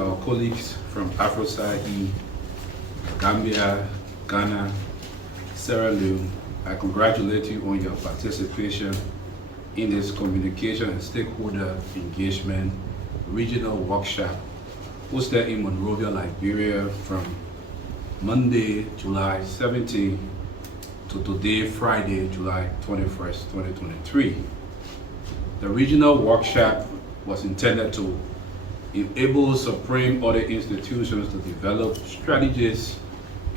our colleagues from AfroSci, Gambia, Ghana, Sierra Leone. I congratulate you on your participation in this communication and stakeholder engagement regional workshop hosted in Monrovia, Liberia from Monday, July 17 to today, Friday, July 21st, 2023. The regional workshop was intended to enable supreme audit institutions to develop strategies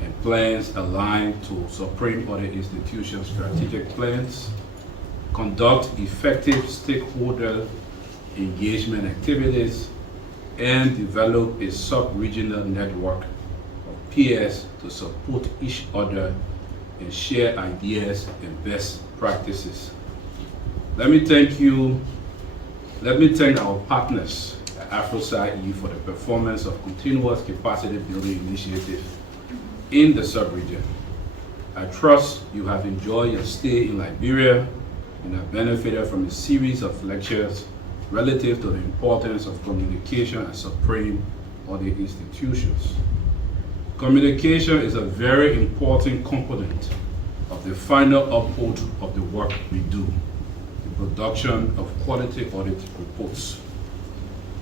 and plans aligned to supreme audit institutions' strategic plans, conduct effective stakeholder engagement activities, and develop a sub-regional network of peers to support each other and share ideas and best practices. Let me thank our partners at AfroSci for the performance of continuous capacity building initiative in the sub-region. I trust you have enjoyed your stay in Liberia and have benefited from a series of lectures relative to the importance of communication at supreme audit institutions. Communication is a very important component of the final output of the work we do, the production of quality audit reports.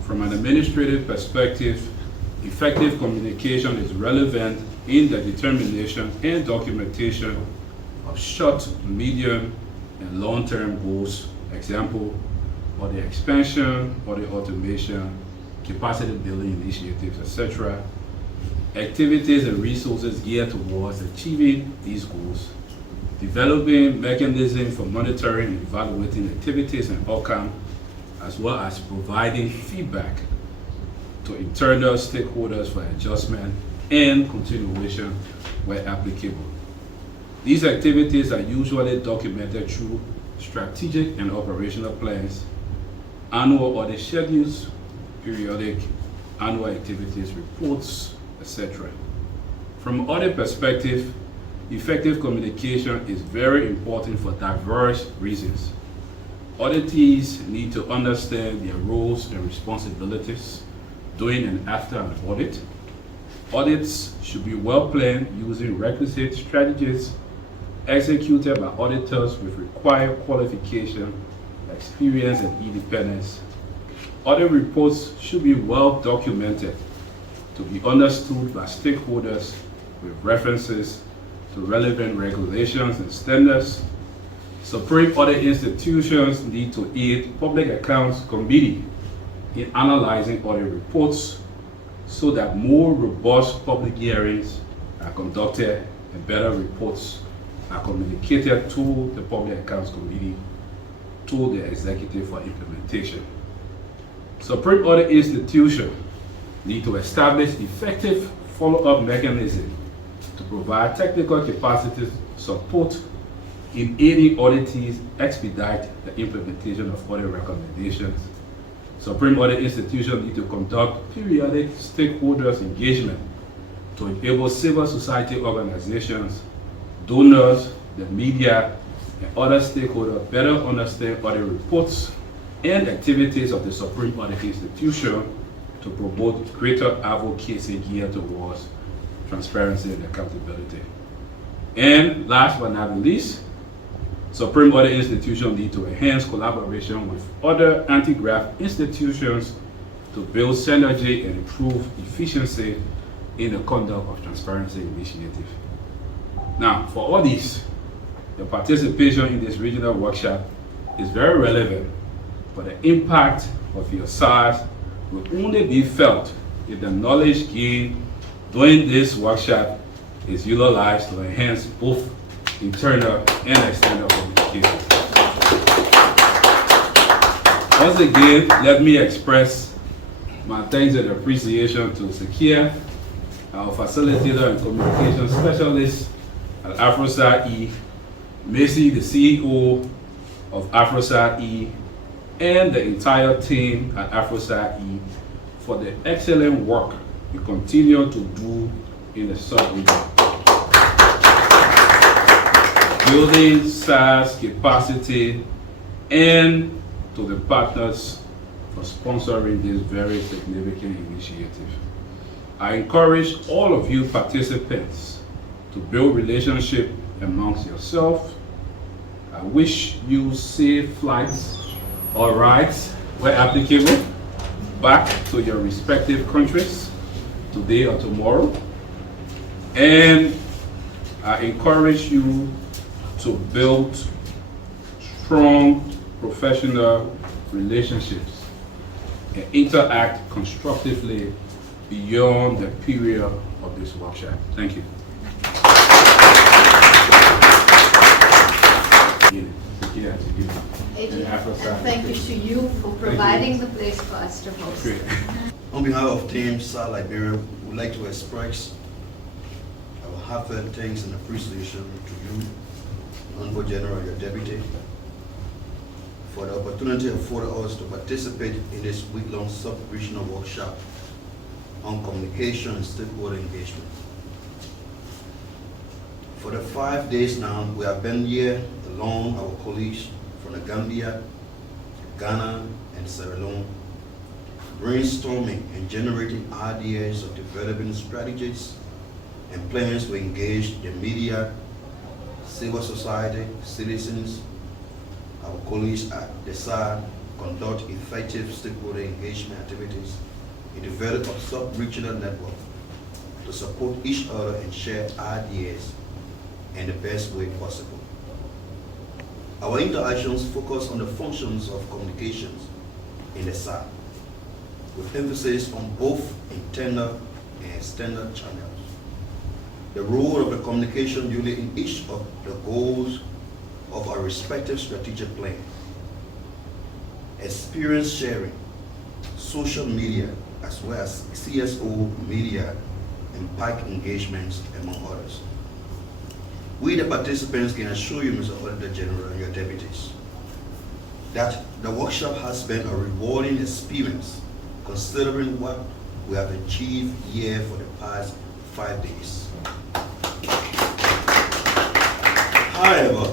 From an administrative perspective, effective communication is relevant in the determination and documentation of short, medium, and long-term goals, example, or the expansion, or the automation, capacity building initiatives, etc. Activities and resources geared towards achieving these goals, developing mechanisms for monitoring and evaluating activities and outcomes, as well as providing feedback to internal stakeholders for adjustment and continuation where applicable. These activities are usually documented through strategic and operational plans, annual audit schedules, periodic annual activities reports, etc. From an audit perspective, effective communication is very important for diverse reasons. Auditees need to understand their roles and responsibilities during and after an audit. Audits should be well planned using requisite strategies executed by auditors with required qualification, experience, and independence. Audit reports should be well documented to be understood by stakeholders with references to relevant regulations and standards. Supreme audit institutions need to aid Public Accounts Committee in analyzing audit reports so that more robust public hearings are conducted and better reports are communicated to the Public Accounts Committee, to the executive for implementation. Supreme audit institutions need to establish effective follow-up mechanisms to provide technical capacity support in aiding auditees expedite the implementation of audit recommendations. Supreme audit institutions need to conduct periodic stakeholders engagement to enable civil society organizations, donors, the media, and other stakeholders better understand audit reports and activities of the Supreme Audit Institution to promote greater advocacy geared towards transparency and accountability. And last but not least, Supreme Audit Institutions need to enhance collaboration with other anti-graft institutions to build synergy and improve efficiency in the conduct of transparency initiative. Now, for all these, the participation in this regional workshop is very relevant, but the impact of your SARS will only be felt if the knowledge gained during this workshop is utilized to enhance both internal and external communication. Once again, let me express my thanks and appreciation to Sakia, our facilitator and communication specialist at AfroSci, Macy, the CEO of AfroSci, and the entire team at AfroSci for the excellent work you continue to do in the sub-region, building SARS capacity, and to the partners for sponsoring this very significant initiative. I encourage all of you participants to build relationship amongst yourself. I wish you safe flights or rides where applicable back to your respective countries today or tomorrow. And I encourage you to build strong professional relationships and interact constructively beyond the period of this workshop. Thank you. Thank you to you for providing the place for us to host. Great. On behalf of Team SAR Liberia, we would like to express our heartfelt thanks and appreciation to you, Honorable General, your deputy, for the opportunity afforded us to participate in this week-long sub-regional workshop on communication and stakeholder engagement. For the 5 days now, we have been here along our colleagues from the Gambia, Ghana, and Sierra Leone, brainstorming and generating ideas of developing strategies and plans to engage the media, civil society, citizens, our colleagues at the SAR, conduct effective stakeholder engagement activities and develop a sub-regional network to support each other and share ideas in the best way possible. Our interactions focus on the functions of communications in the SAR, with emphasis on both internal and external channels. The role of the communication unit in each of the goals of our respective strategic plan, experience sharing, social media, as well as CSO media and PAC engagements, among others. We, the participants, can assure you, Mr. Auditor General and your deputies, that the workshop has been a rewarding experience considering what we have achieved here for the past 5 days. However,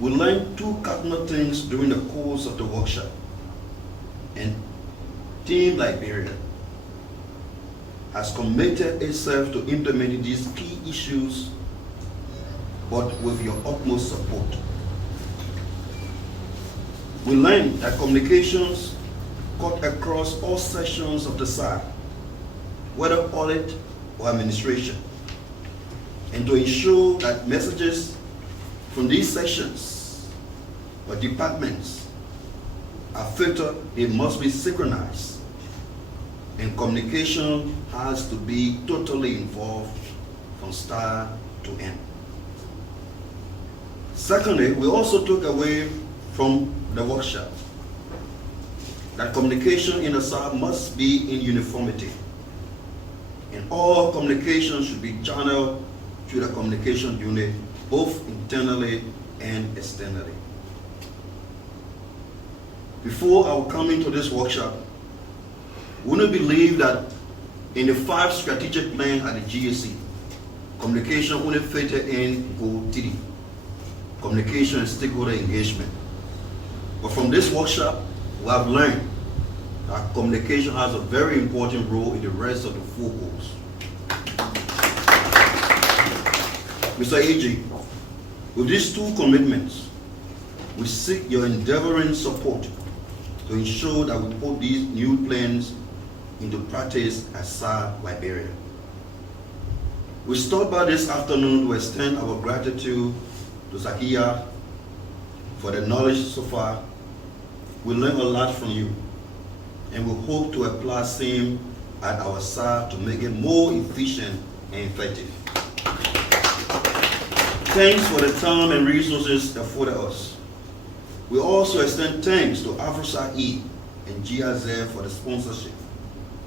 we learned two cardinal things during the course of the workshop, and Team Liberia has committed itself to implementing these key issues, but with your utmost support. We learned that communications cut across all sections of the SAR, whether audit or administration, and to ensure that messages from these sections or departments are filtered, they must be synchronized, and communication has to be totally involved from start to end. Secondly, we also took away from the workshop that communication in the SAR must be in uniformity, and all communication should be channeled through the communication unit, both internally and externally. Before I will come into this workshop, we don't believe that in the 5 strategic plans at the GAC, communication only fitted in goal 3, communication and stakeholder engagement. But from this workshop, we have learned that communication has a very important role in the rest of the 4 goals. Mr. AG, with these 2 commitments, we seek your endeavoring support to ensure that we put these new plans into practice at SAR Liberia. We stopped by this afternoon to extend our gratitude to Zakia for the knowledge so far. We learned a lot from you, and we hope to apply same at our SAR to make it more efficient and effective. Thanks for the time and resources afforded us. We also extend thanks to AfroSAR-E and GIZ for the sponsorship,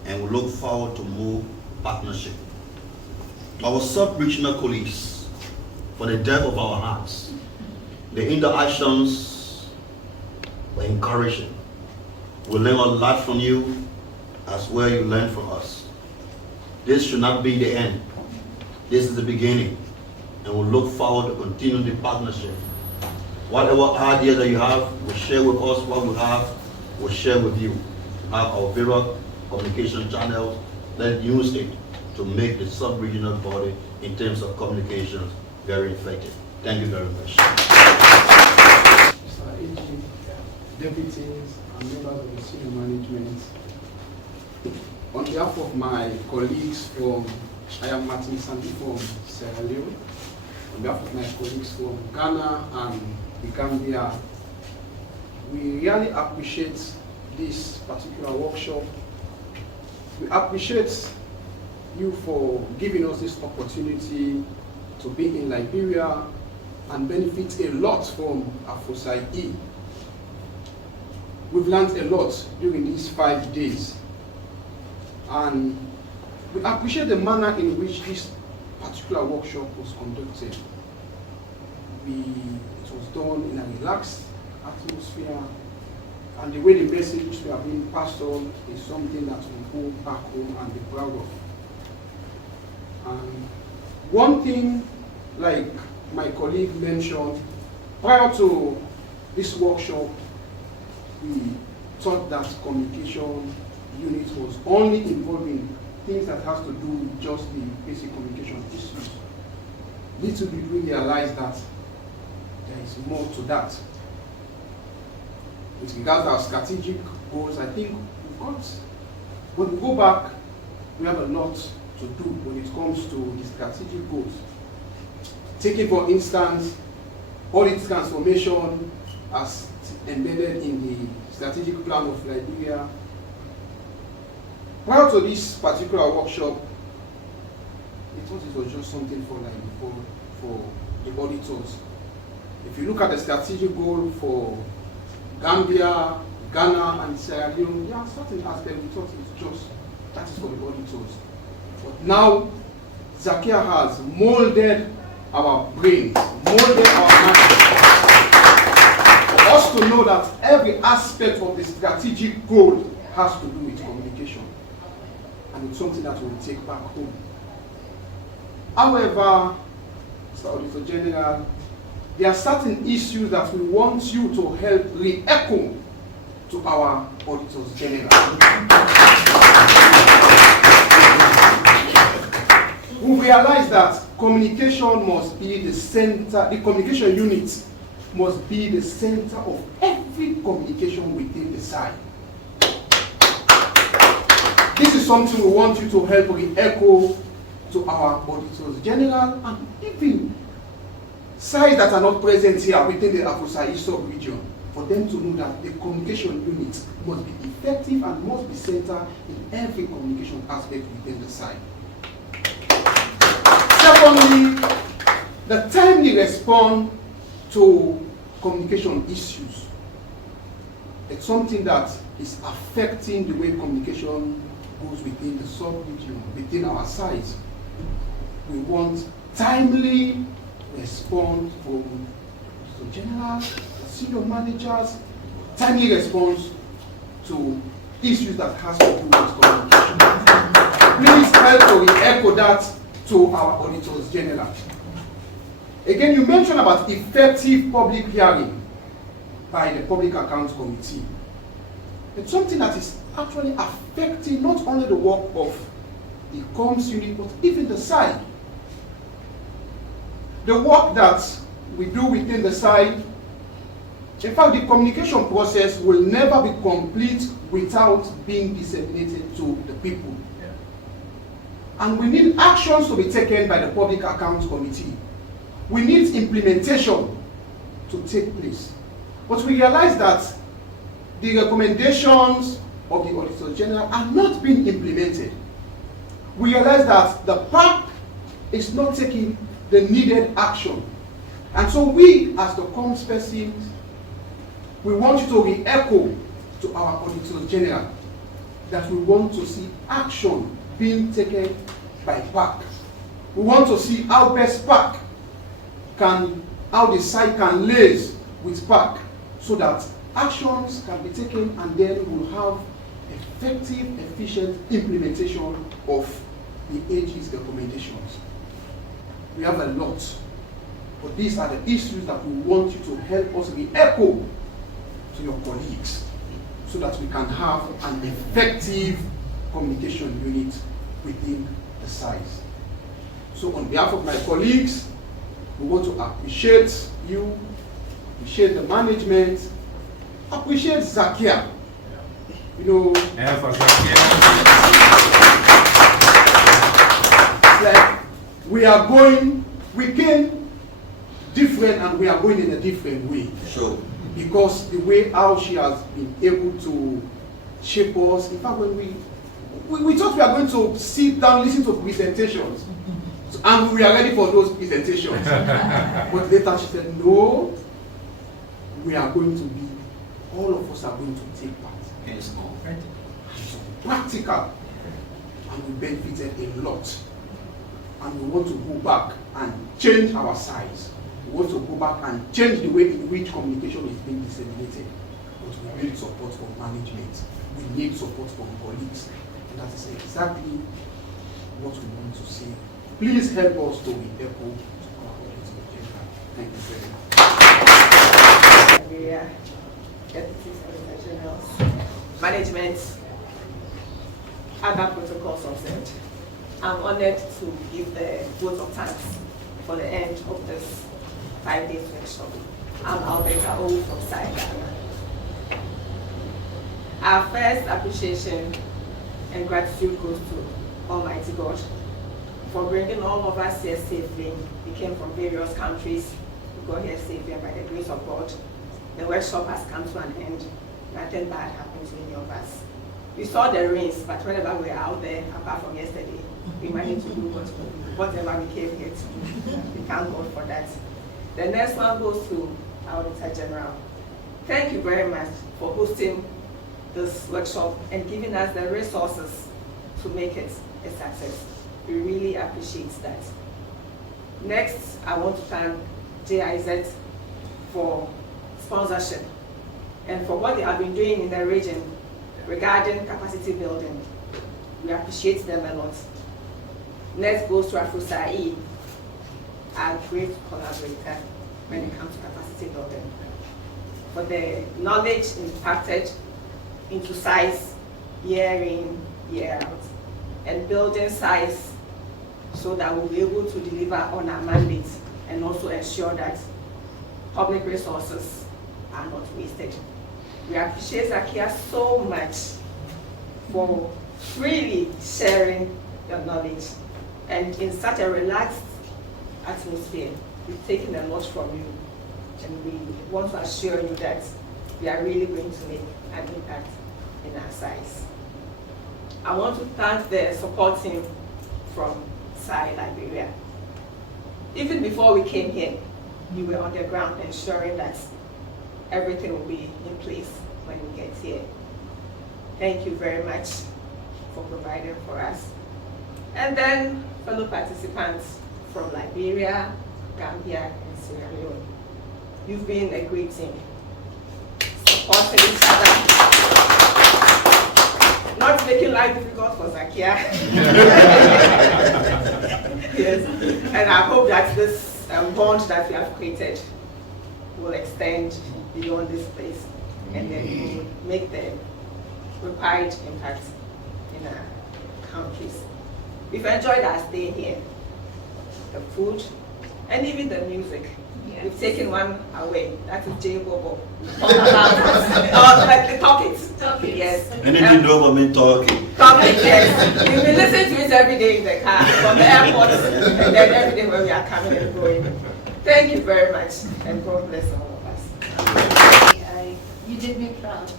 and we look forward to more partnership. To our sub-regional colleagues, for the depth of our hearts, the interactions were encouraging. We learned a lot from you, as well you learned from us. This should not be the end. This is the beginning, and we look forward to continue the partnership. Whatever idea that you have, we share with us what we have, will share with you how our various communication channels that use it to make the sub-regional body in terms of communications very effective. Thank you very much. Mr. AG, deputies, and members of the senior management, on behalf of my colleagues I am Martin Sandy from Sierra Leone. On behalf of my colleagues from Ghana and the Gambia, we really appreciate this particular workshop. We appreciate you for giving us this opportunity to be in Liberia and benefit a lot from AFROSAI. We've learned a lot during these 5 days, and we appreciate the manner in which this particular workshop was conducted. It was done in a relaxed atmosphere, and the way the messages were being passed on is something that we go back home and be proud of. And one thing, like my colleague mentioned, prior to this workshop, we thought that communication unit was only involving things that has to do with just the basic communication issues. Little did we realize that there is more to that. With regards to our strategic goals, I think when we go back, we have a lot to do when it comes to the strategic goals. Taking, for instance, audit transformation as embedded in the strategic plan of Liberia. Prior to this particular workshop, we thought it was just something for the auditors. If you look at the strategic goal for Gambia, Ghana, and Sierra Leone, there are certain aspects we thought that is for the auditors. But now, Zakia has molded our brains, molded our minds, for us to know that every aspect of the strategic goal has to do with communication, and it's something that we'll take back home. However, Mr. Auditor General, there are certain issues that we want you to help re-echo to our Auditors General. We realize that communication must be the center, the communication unit must be the center of every communication within the site. This is something we want you to help re-echo to our Auditors General and even sites that are not present here within the AFROSAI sub-region, for them to know that the communication unit must be effective and must be centered in every communication aspect within the site. Secondly, the timely response to communication issues. It's something that is affecting the way communication goes within the sub-region, within our sites. We want timely response from the general, the senior managers, timely response to issues that has to do with communication. Please help to re-echo that to our Auditors General. Again, you mentioned about effective public hearing by the Public Accounts Committee. It's something that is actually affecting not only the work of the comms unit, but even the site. The work that we do within the site, in fact, the communication process will never be complete without being disseminated to the people. And we need actions to be taken by the Public Accounts Committee. We need implementation to take place. But we realize that the recommendations of the Auditor General are not being implemented. We realize that the PAC is not taking the needed action. And so we, as the comms persons, we want you to re-echo to our Auditor General that we want to see action being taken by PAC. We want to see how best PAC how the site can liaise with PAC so that actions can be taken and then we'll have effective, efficient implementation of the AG's recommendations. We have a lot, but these are the issues that we want you to help us re-echo to your colleagues so that we can have an effective communication unit within the size. So on behalf of my colleagues, we want to appreciate you, appreciate the management, appreciate Zakia. You know, And for Zakia. it's like we came different and we are going in a different way. Sure. Because the way how she has been able to shape us, in fact, when we thought we are going to sit down, listen to presentations, and we are ready for those presentations. But later she said, no, we are going to be, all of us are going to take part. Hands on. Practical. And we benefited a lot. And we want to go back and change our size. We want to go back and change the way in which communication is being disseminated. But we need support from management. We need support from colleagues. And that is exactly what we want to say. Please help us to be echo to our colleagues in general. Thank you very much. Area, Deputy Secretary General, management, other protocols observed. I'm honored to give the vote of thanks for the end of this 5 days workshop. I'm Alberta O from Ghana. Our first appreciation and gratitude goes to Almighty God for bringing all of us here safely. We came from various countries. We got here safely, and by the grace of God, the workshop has come to an end. Nothing bad happened to any of us. We saw the rains, but whenever we were out there, apart from yesterday, we managed to do whatever we came here to do. We thank God for that. The next one goes to our Auditor General. Thank you very much for hosting this workshop and giving us the resources to make it a success. We really appreciate that. Next, I want to thank JIZ for sponsorship and for what they have been doing in the region regarding capacity building. We appreciate them a lot. Next goes to Afro-SAE, our great collaborator when it comes to capacity building. For the knowledge impacted into size year in, year out, and building size so that we'll be able to deliver on our mandates and also ensure that public resources are not wasted. We appreciate Zakia so much for freely sharing your knowledge and in such a relaxed atmosphere. We've taken a lot from you, and we want to assure you that we are really going to make an impact in our size. I want to thank the support team from SAI Liberia. Even before we came here, you were on the ground ensuring that everything will be in place when we get here. Thank you very much for providing for us. And then fellow participants from Liberia, Gambia, and Sierra Leone. You've been a great team, supporting each other, not making life difficult for Zakia. Yes, and I hope that this bond that we have created will extend beyond this place and then will make the required impact in our countries. We've enjoyed our stay here, the food, and even the music. Yes. We've taken one away. That is J Bobo. Like the topics. Yes. Anything government talking. Topic, yes. We've been listening to it every day in the car, from the airport, and then every day when we are coming and going. Thank you very much, and God bless all of us. You did me proud.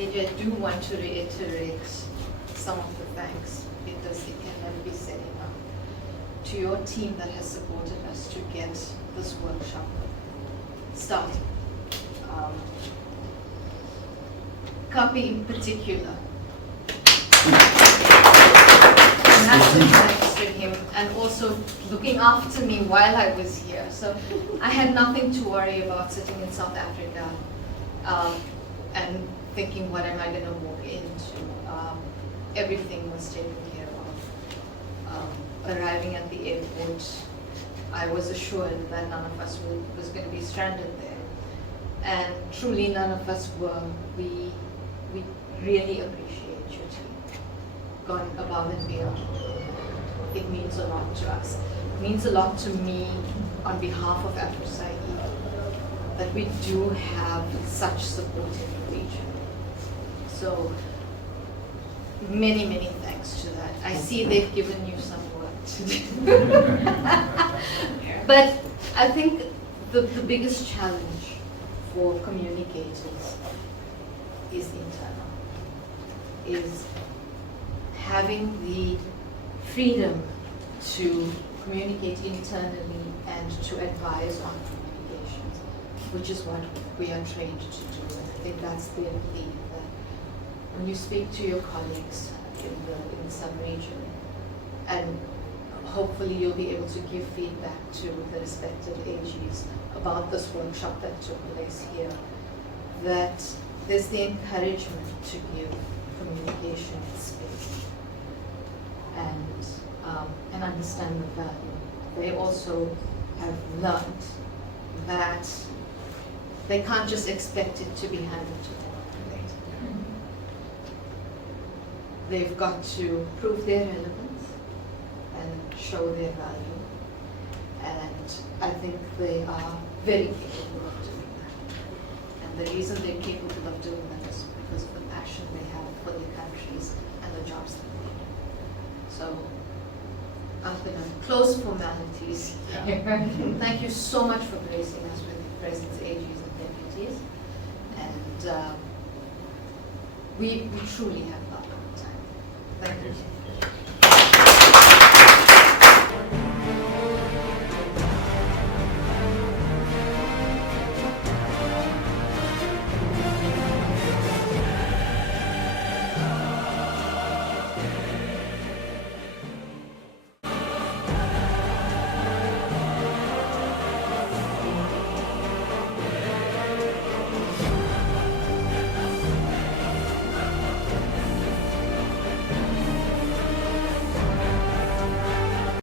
I do want to reiterate some of the thanks because it can never be said enough. To your team that has supported us to get this workshop started. Kapi in particular. Massive thanks to him, and also looking after me while I was here. So I had nothing to worry about sitting in South Africa and thinking, what am I going to walk into? Everything was taken care of. Arriving at the airport, I was assured that none of us was going to be stranded there. And truly none of us were. We really appreciate your team. Gone above and beyond. It means a lot to us. It means a lot to me on behalf of AfroSci that we do have such support in the region. So many, many thanks to that. I see they've given you some work to do. But I think the biggest challenge for communicators is internal, is having the freedom to communicate internally and to advise on communications, which is what we are trained to do. And I think that's the belief that when you speak to your colleagues in the sub-region, and hopefully you'll be able to give feedback to the respective AGs about this workshop that took place here, that there's the encouragement to give communication space and understand the value. They also have learned that they can't just expect it to be handed to them. They've got to prove their relevance and show their value. And I think they are very capable of doing that. And the reason they're capable of doing that is because of the passion they have for their countries and the jobs that they do. So I'm going to close formalities here. Thank you so much for gracing us with your presence, AGs and deputies. And we truly have a lot of time. Thank you.